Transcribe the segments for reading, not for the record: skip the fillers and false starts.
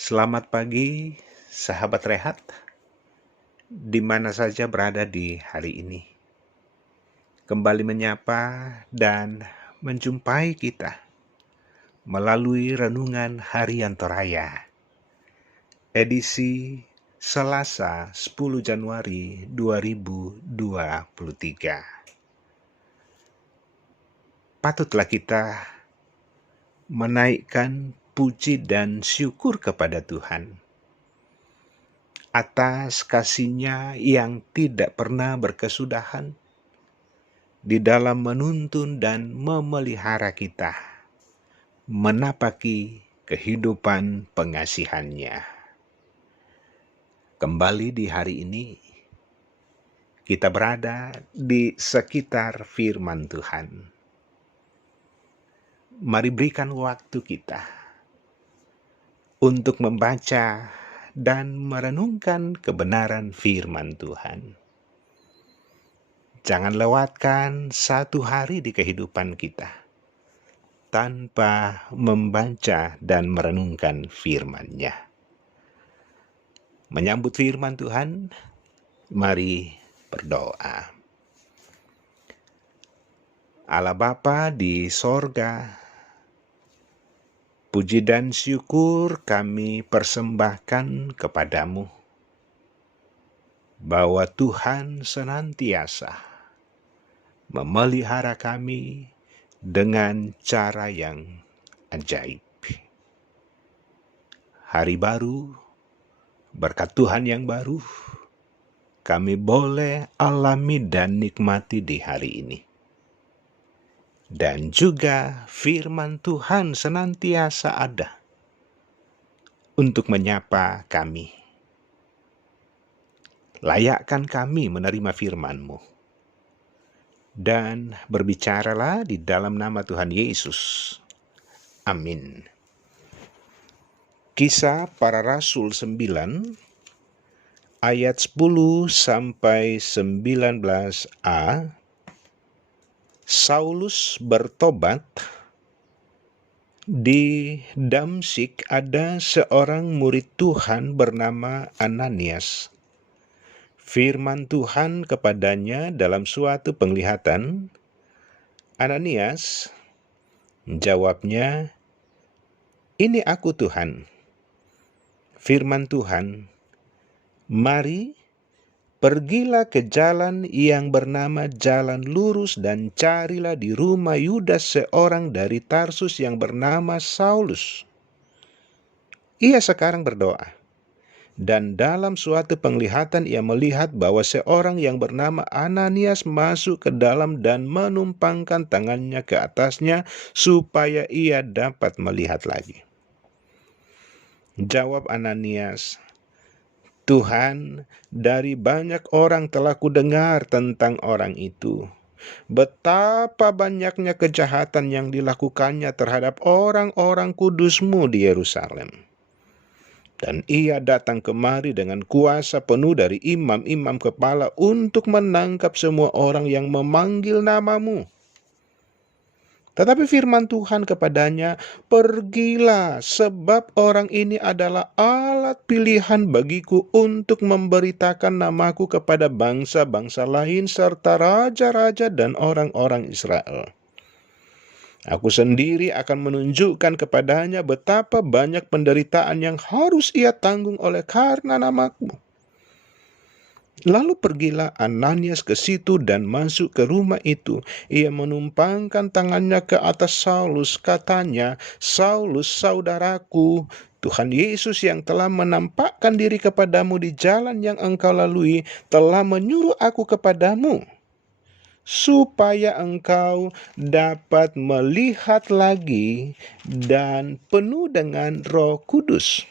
Selamat pagi, sahabat rehat, di mana saja berada di hari ini. Kembali menyapa dan menjumpai kita melalui renungan harian Toraya, edisi Selasa 10 Januari 2023. Patutlah kita menaikkan puji dan syukur kepada Tuhan atas kasih-Nya yang tidak pernah berkesudahan di dalam menuntun dan memelihara kita menapaki kehidupan pengasihan-Nya. Kembali di hari ini, kita berada di sekitar firman Tuhan. Mari berikan waktu kita untuk membaca dan merenungkan kebenaran firman Tuhan. Jangan lewatkan satu hari di kehidupan kita tanpa membaca dan merenungkan firman-Nya. Menyambut firman Tuhan, mari berdoa. Allah Bapa di sorga, puji dan syukur kami persembahkan kepadamu, bahwa Tuhan senantiasa memelihara kami dengan cara yang ajaib. Hari baru, berkat Tuhan yang baru, kami boleh alami dan nikmati di hari ini. Dan juga firman Tuhan senantiasa ada untuk menyapa kami. Layakkan kami menerima firman-Mu. Dan berbicaralah di dalam nama Tuhan Yesus. Amin. Kisah Para Rasul 9 ayat 10 sampai 19a. Saulus bertobat. Di Damsyik ada seorang murid Tuhan bernama Ananias. Firman Tuhan kepadanya dalam suatu penglihatan, "Ananias," jawabnya, "Ini aku Tuhan." Firman Tuhan, "Mari, pergilah ke jalan yang bernama Jalan Lurus dan carilah di rumah Yudas seorang dari Tarsus yang bernama Saulus. Ia sekarang berdoa. Dan dalam suatu penglihatan ia melihat bahwa seorang yang bernama Ananias masuk ke dalam dan menumpangkan tangannya ke atasnya supaya ia dapat melihat lagi." Jawab Ananias, "Tuhan, dari banyak orang telah kudengar tentang orang itu. Betapa banyaknya kejahatan yang dilakukannya terhadap orang-orang kudus-Mu di Yerusalem. Dan ia datang kemari dengan kuasa penuh dari imam-imam kepala untuk menangkap semua orang yang memanggil nama-Mu. Tetapi firman Tuhan kepadanya, 'Pergilah, sebab orang ini adalah alat pilihan bagiku untuk memberitakan namaku kepada bangsa-bangsa lain serta raja-raja dan orang-orang Israel. Aku sendiri akan menunjukkan kepadanya betapa banyak penderitaan yang harus ia tanggung oleh karena namaku.' Lalu pergilah Ananias ke situ dan masuk ke rumah itu. Ia menumpangkan tangannya ke atas Saulus. Katanya, 'Saulus, saudaraku, Tuhan Yesus yang telah menampakkan diri kepadamu di jalan yang engkau lalui telah menyuruh aku kepadamu, supaya engkau dapat melihat lagi dan penuh dengan Roh Kudus.'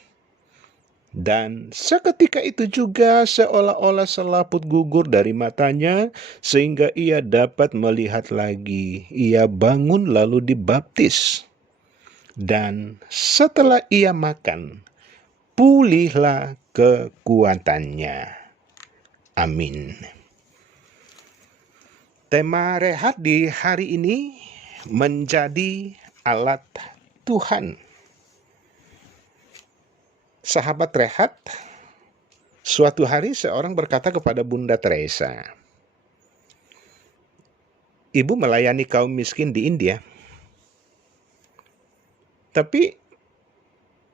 Dan seketika itu juga seolah-olah selaput gugur dari matanya, sehingga ia dapat melihat lagi. Ia bangun lalu dibaptis. Dan setelah ia makan, pulihlah kekuatannya." Amin. Tema rehat di hari ini menjadi alat Tuhan. Sahabat rehat, suatu hari seorang berkata kepada Bunda Teresa, "Ibu melayani kaum miskin di India. Tapi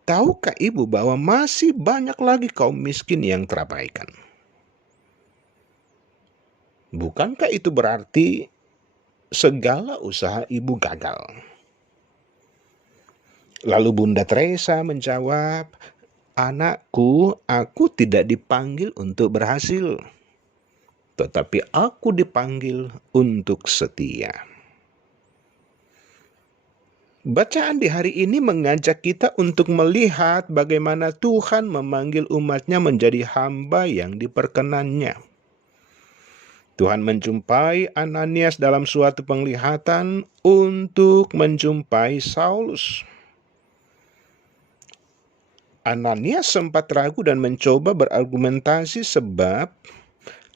tahukah ibu bahwa masih banyak lagi kaum miskin yang terabaikan? Bukankah itu berarti segala usaha ibu gagal?" Lalu Bunda Teresa menjawab, "Anakku, aku tidak dipanggil untuk berhasil, tetapi aku dipanggil untuk setia." Bacaan di hari ini mengajak kita untuk melihat bagaimana Tuhan memanggil umatnya menjadi hamba yang diperkenannya. Tuhan menjumpai Ananias dalam suatu penglihatan untuk menjumpai Saulus. Ananias sempat ragu dan mencoba berargumentasi sebab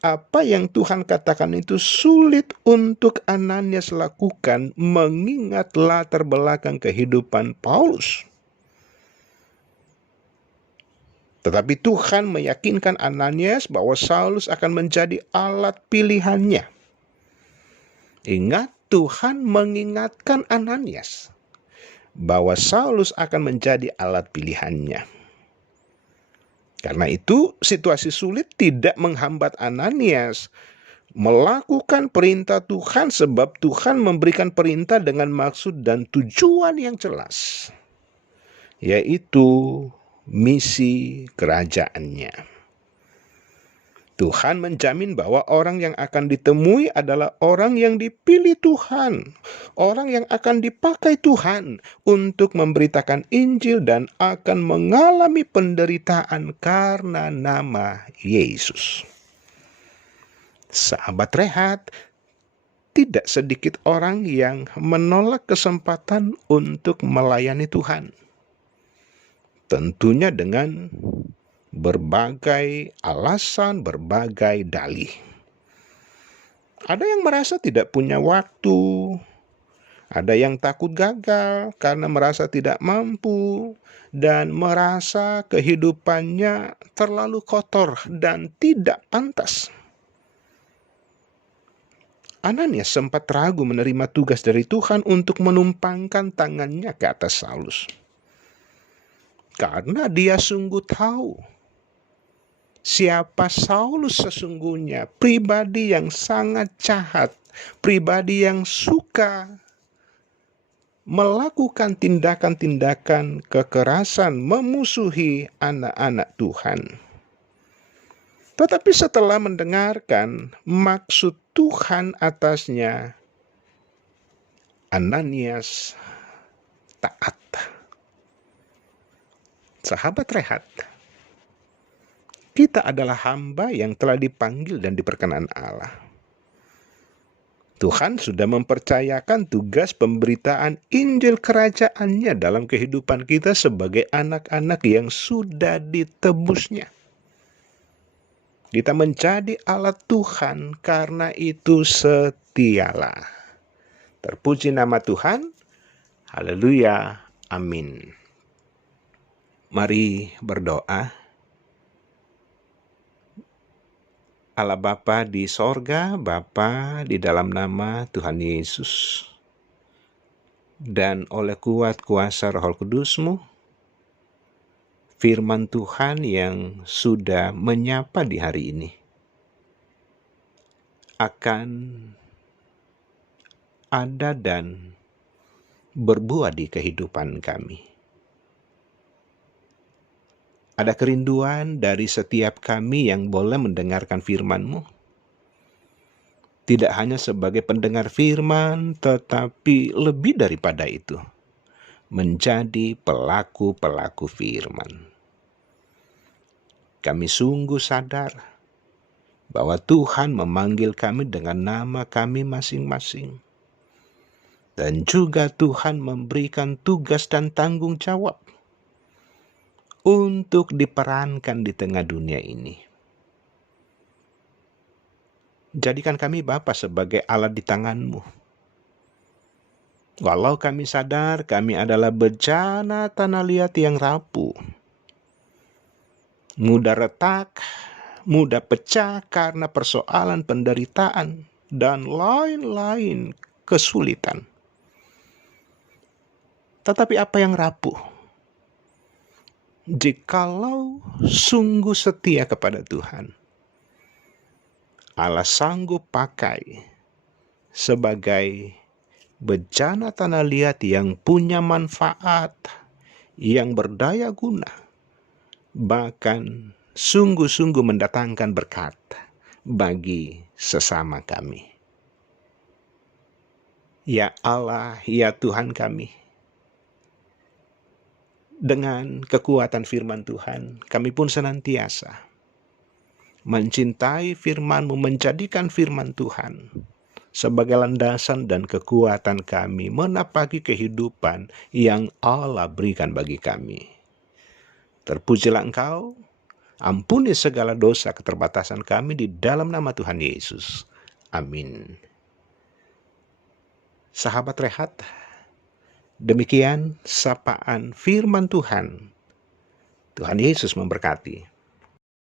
apa yang Tuhan katakan itu sulit untuk Ananias lakukan mengingat latar belakang kehidupan Paulus. Tetapi Tuhan meyakinkan Ananias bahwa Saulus akan menjadi alat pilihannya. Ingat, Tuhan mengingatkan Ananias bahwa Saulus akan menjadi alat pilihannya. Karena itu, situasi sulit tidak menghambat Ananias melakukan perintah Tuhan sebab Tuhan memberikan perintah dengan maksud dan tujuan yang jelas, yaitu misi kerajaannya. Tuhan menjamin bahwa orang yang akan ditemui adalah orang yang dipilih Tuhan, orang yang akan dipakai Tuhan untuk memberitakan Injil dan akan mengalami penderitaan karena nama Yesus. Sahabat rehat, tidak sedikit orang yang menolak kesempatan untuk melayani Tuhan. Tentunya dengan berbagai alasan, berbagai dalih. Ada yang merasa tidak punya waktu, ada yang takut gagal karena merasa tidak mampu, dan merasa kehidupannya terlalu kotor dan tidak pantas. Ananias sempat ragu menerima tugas dari Tuhan untuk menumpangkan tangannya ke atas Saulus. Karena dia sungguh tahu siapa Saulus sesungguhnya, pribadi yang sangat jahat, pribadi yang suka melakukan tindakan-tindakan kekerasan, memusuhi anak-anak Tuhan. Tetapi setelah mendengarkan maksud Tuhan atasnya, Ananias taat. Sahabat rehat, kita adalah hamba yang telah dipanggil dan diperkenan Allah. Tuhan sudah mempercayakan tugas pemberitaan Injil kerajaannya dalam kehidupan kita sebagai anak-anak yang sudah ditebusnya. Kita menjadi alat Tuhan, karena itu setialah. Terpuji nama Tuhan. Haleluya. Amin. Mari berdoa. Allah Bapa di sorga, Bapa di dalam nama Tuhan Yesus, dan oleh kuat kuasa Roh Kudus-Mu, firman Tuhan yang sudah menyapa di hari ini akan ada dan berbuah di kehidupan kami. Ada kerinduan dari setiap kami yang boleh mendengarkan firman-Mu, tidak hanya sebagai pendengar firman, tetapi lebih daripada itu, menjadi pelaku-pelaku firman. Kami sungguh sadar bahwa Tuhan memanggil kami dengan nama kami masing-masing. Dan juga Tuhan memberikan tugas dan tanggung jawab untuk diperankan di tengah dunia ini. Jadikan kami Bapa sebagai alat di tangan-Mu. Walau kami sadar kami adalah bejana tanah liat yang rapuh, mudah retak, mudah pecah karena persoalan penderitaan, dan lain-lain kesulitan. Tetapi apa yang rapuh? Jikalau sungguh setia kepada Tuhan, Allah sanggup pakai sebagai bejana tanah liat yang punya manfaat, yang berdaya guna, bahkan sungguh-sungguh mendatangkan berkat bagi sesama kami. Ya Allah, ya Tuhan kami, dengan kekuatan firman Tuhan, kami pun senantiasa mencintai firman-Mu, menjadikan firman Tuhan sebagai landasan dan kekuatan kami menapaki kehidupan yang Allah berikan bagi kami. Terpujilah Engkau, ampuni segala dosa keterbatasan kami di dalam nama Tuhan Yesus. Amin. Sahabat Rehat, demikian sapaan firman Tuhan. Tuhan Yesus memberkati.